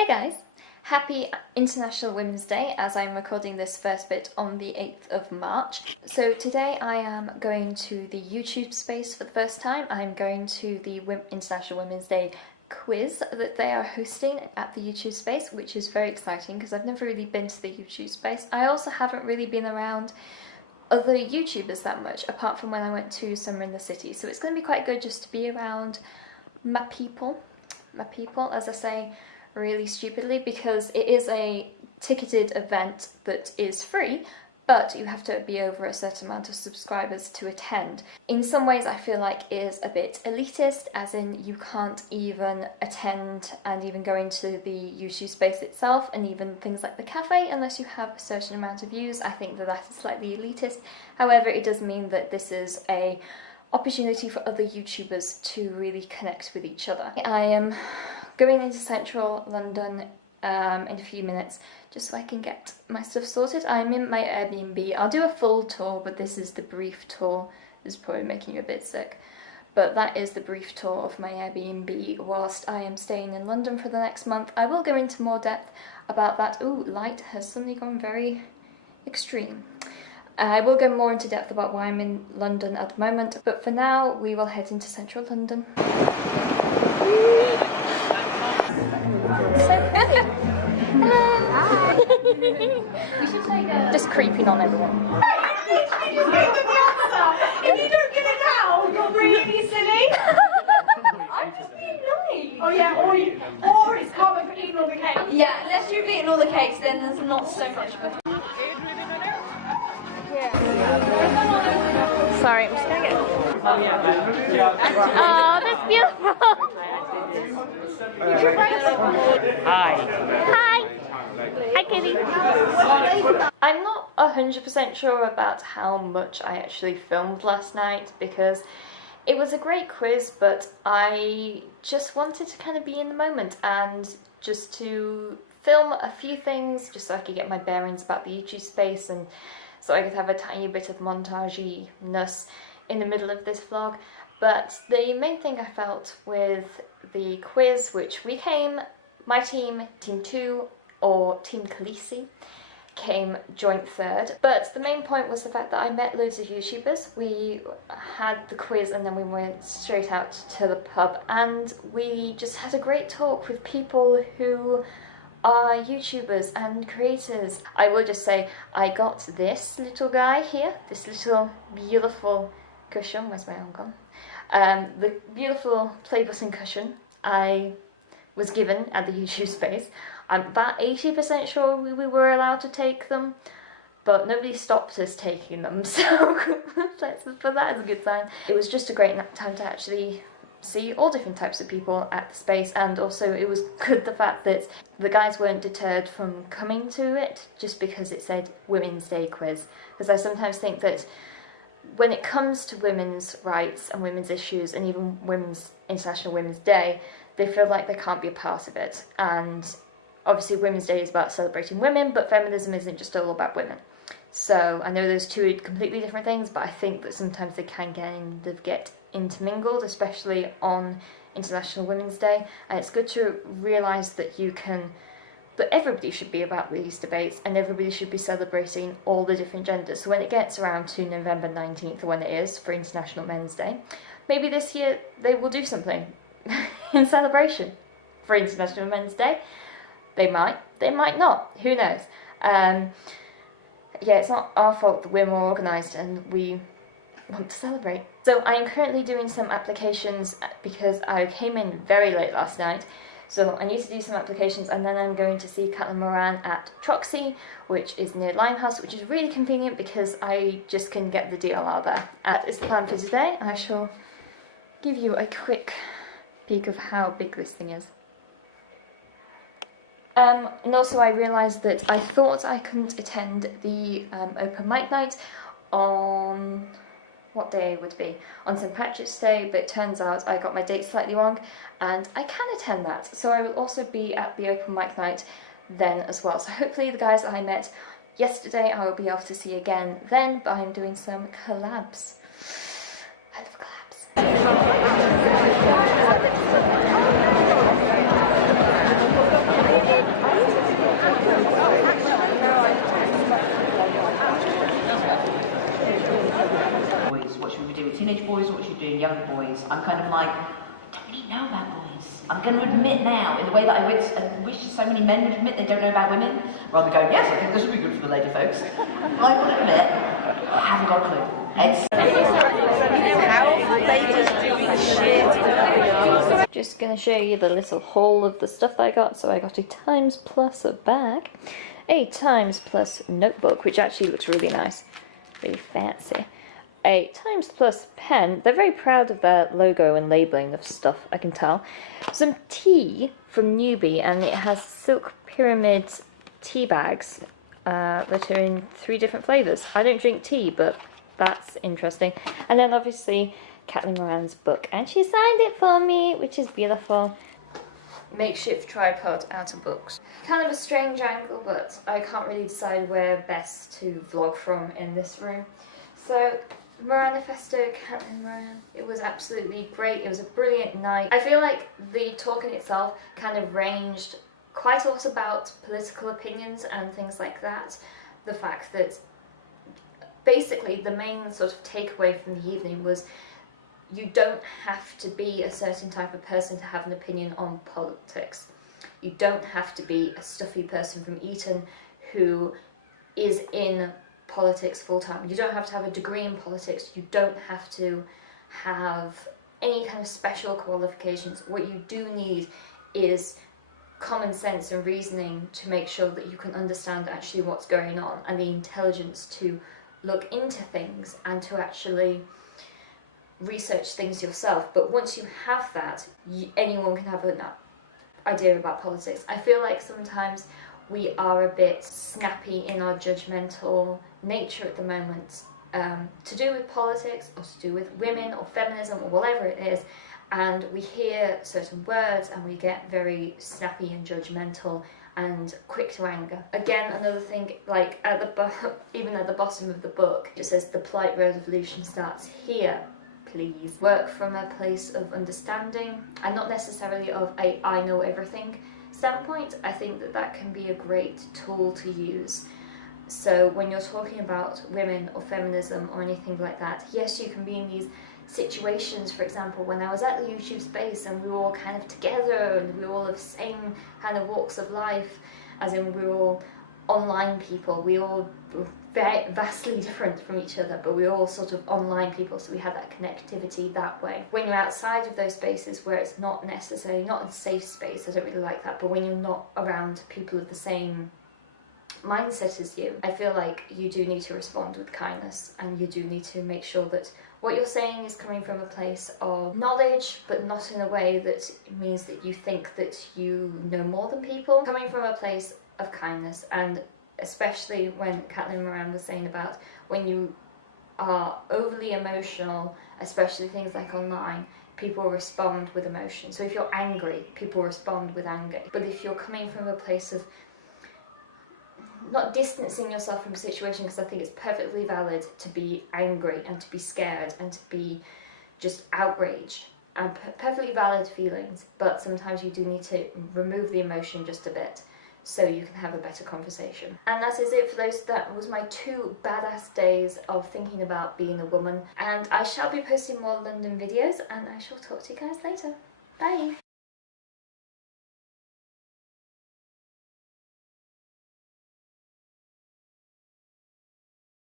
Hey guys! Happy International Women's Day as I'm recording this first bit on the 8th of March. So today I am going to the YouTube space for the first time. I'm going to the International Women's Day quiz that they are hosting at the YouTube space, which is very exciting because I've never really been to the YouTube space. I also haven't really been around other YouTubers that much, apart from when I went to Summer in the City. So it's going to be quite good just to be around my people, as I say really stupidly, because it is a ticketed event that is free, but you have to be over a certain amount of subscribers to attend. In some ways I feel like it is a bit elitist, as in you can't even attend and even go into the YouTube space itself and even things like the cafe unless you have a certain amount of views. I think that that is slightly elitist. However, it does mean that this is a opportunity for other YouTubers to really connect with each other. I am going into central London in a few minutes just so I can get my stuff sorted. I'm in my Airbnb. I'll do a full tour, but this is the brief tour. This is probably making you a bit sick. But that is the brief tour of my Airbnb whilst I am staying in London for the next month. I will go into more depth about that. Ooh, light has suddenly gone very extreme. I will go more into depth about why I'm in London at the moment, but for now we will head into central London. Just creeping on everyone. If you don't get it now, you're really silly. I'm just being nice. Oh yeah, or it's covered for eating all the cakes. Yeah, unless you've eaten all the cakes, then there's not so much of a... Sorry, I'm just gonna get... Oh, that's beautiful! Hi. Hi! Hi, Kitty! I'm not 100% sure about how much I actually filmed last night because it was a great quiz, but I just wanted to kind of be in the moment and just to film a few things just so I could get my bearings about the YouTube space and so I could have a tiny bit of montage-ness in the middle of this vlog. But the main thing I felt with the quiz, which we came, my team, Team 2, or Team Khaleesi, came joint third. But the main point was the fact that I met loads of YouTubers. We had the quiz and then we went straight out to the pub and we just had a great talk with people who are YouTubers and creators. I will just say I got this little guy here, this little beautiful cushion. Where's my arm gone? The beautiful play button cushion I was given at the YouTube space. I'm about 80% sure we were allowed to take them, but nobody stopped us taking them, so let's put that as a good sign. It was just a great time to actually see all different types of people at the space, and also it was good the fact that the guys weren't deterred from coming to it just because it said Women's Day quiz, because I sometimes think that when it comes to women's rights and women's issues and even International Women's Day, they feel like they can't be a part of it. And obviously Women's Day is about celebrating women, but feminism isn't just all about women. So I know those two are completely different things, but I think that sometimes they can kind of get intermingled, especially on International Women's Day. And it's good to realise that that everybody should be about these debates and everybody should be celebrating all the different genders. So when it gets around to November 19th, or when it is for International Men's Day, maybe this year they will do something in celebration for International Men's Day. They might not, who knows. Yeah, it's not our fault that we're more organised and we want to celebrate. So I am currently doing some applications because I came in very late last night. So I need to do some applications and then I'm going to see Caitlin Moran at Troxy, which is near Limehouse, which is really convenient because I just can get the DLR there. That is the plan for today. I shall give you a quick peek of how big this thing is. And also I realised that I thought I couldn't attend the open mic night on... what day would it be? On St. Patrick's Day, but it turns out I got my date slightly wrong and I can attend that. So I will also be at the open mic night then as well. So hopefully the guys that I met yesterday I will be able to see again then, but I'm doing some collabs. I love collabs. young boys. I'm kind of like, I don't really know about boys. I'm going to admit now, in the way that I wish so many men would admit they don't know about women, rather than going, yes, I think this would be good for the lady folks. I will admit, I haven't got a clue. Just gonna show you the little haul of the stuff I got. So I got a Times Plus bag, a Times Plus notebook, which actually looks really nice, really fancy. A Times Plus pen. They're very proud of their logo and labelling of stuff, I can tell. Some tea from Newbie, and it has silk pyramid tea bags that are in 3 different flavours. I don't drink tea, but that's interesting. And then obviously Caitlin Moran's book, and she signed it for me, which is beautiful. Makeshift tripod out of books. Kind of a strange angle, but I can't really decide where best to vlog from in this room. So, Moranifesto, Caitlin Moran. It was absolutely great. It was a brilliant night. I feel like the talk in itself kind of ranged quite a lot about political opinions and things like that. The fact that basically the main sort of takeaway from the evening was you don't have to be a certain type of person to have an opinion on politics. You don't have to be a stuffy person from Eton who is in politics full time. You don't have to have a degree in politics. You don't have to have any kind of special qualifications. What you do need is common sense and reasoning to make sure that you can understand actually what's going on, and the intelligence to look into things and to actually research things yourself. But once you have that, anyone can have an idea about politics. I feel like sometimes we are a bit snappy in our judgmental nature at the moment, to do with politics or to do with women or feminism or whatever it is, and we hear certain words and we get very snappy and judgmental and quick to anger. Again, another thing, like even at the bottom of the book, it says the polite revolution starts here. Please work from a place of understanding and not necessarily of a I know everything standpoint. I think that that can be a great tool to use. So when you're talking about women or feminism or anything like that, yes, you can be in these situations. For example, when I was at the YouTube space and we were all kind of together and we were all of the same kind of walks of life, as in we were all online people, we all were very vastly different from each other, but we were all sort of online people, so we had that connectivity that way. When you're outside of those spaces where it's not necessarily, not a safe space, I don't really like that, but when you're not around people of the same mindset as you, I feel like you do need to respond with kindness, and you do need to make sure that what you're saying is coming from a place of knowledge, but not in a way that means that you think that you know more than people. Coming from a place of kindness, and especially when Caitlin Moran was saying about when you are overly emotional, especially things like online, people respond with emotion. So if you're angry, people respond with anger. But if you're coming from a place of not distancing yourself from a situation, because I think it's perfectly valid to be angry and to be scared and to be just outraged, and perfectly valid feelings, but sometimes you do need to remove the emotion just a bit so you can have a better conversation. And that is it for those. That was my 2 badass days of thinking about being a woman, and I shall be posting more London videos, and I shall talk to you guys later. Bye!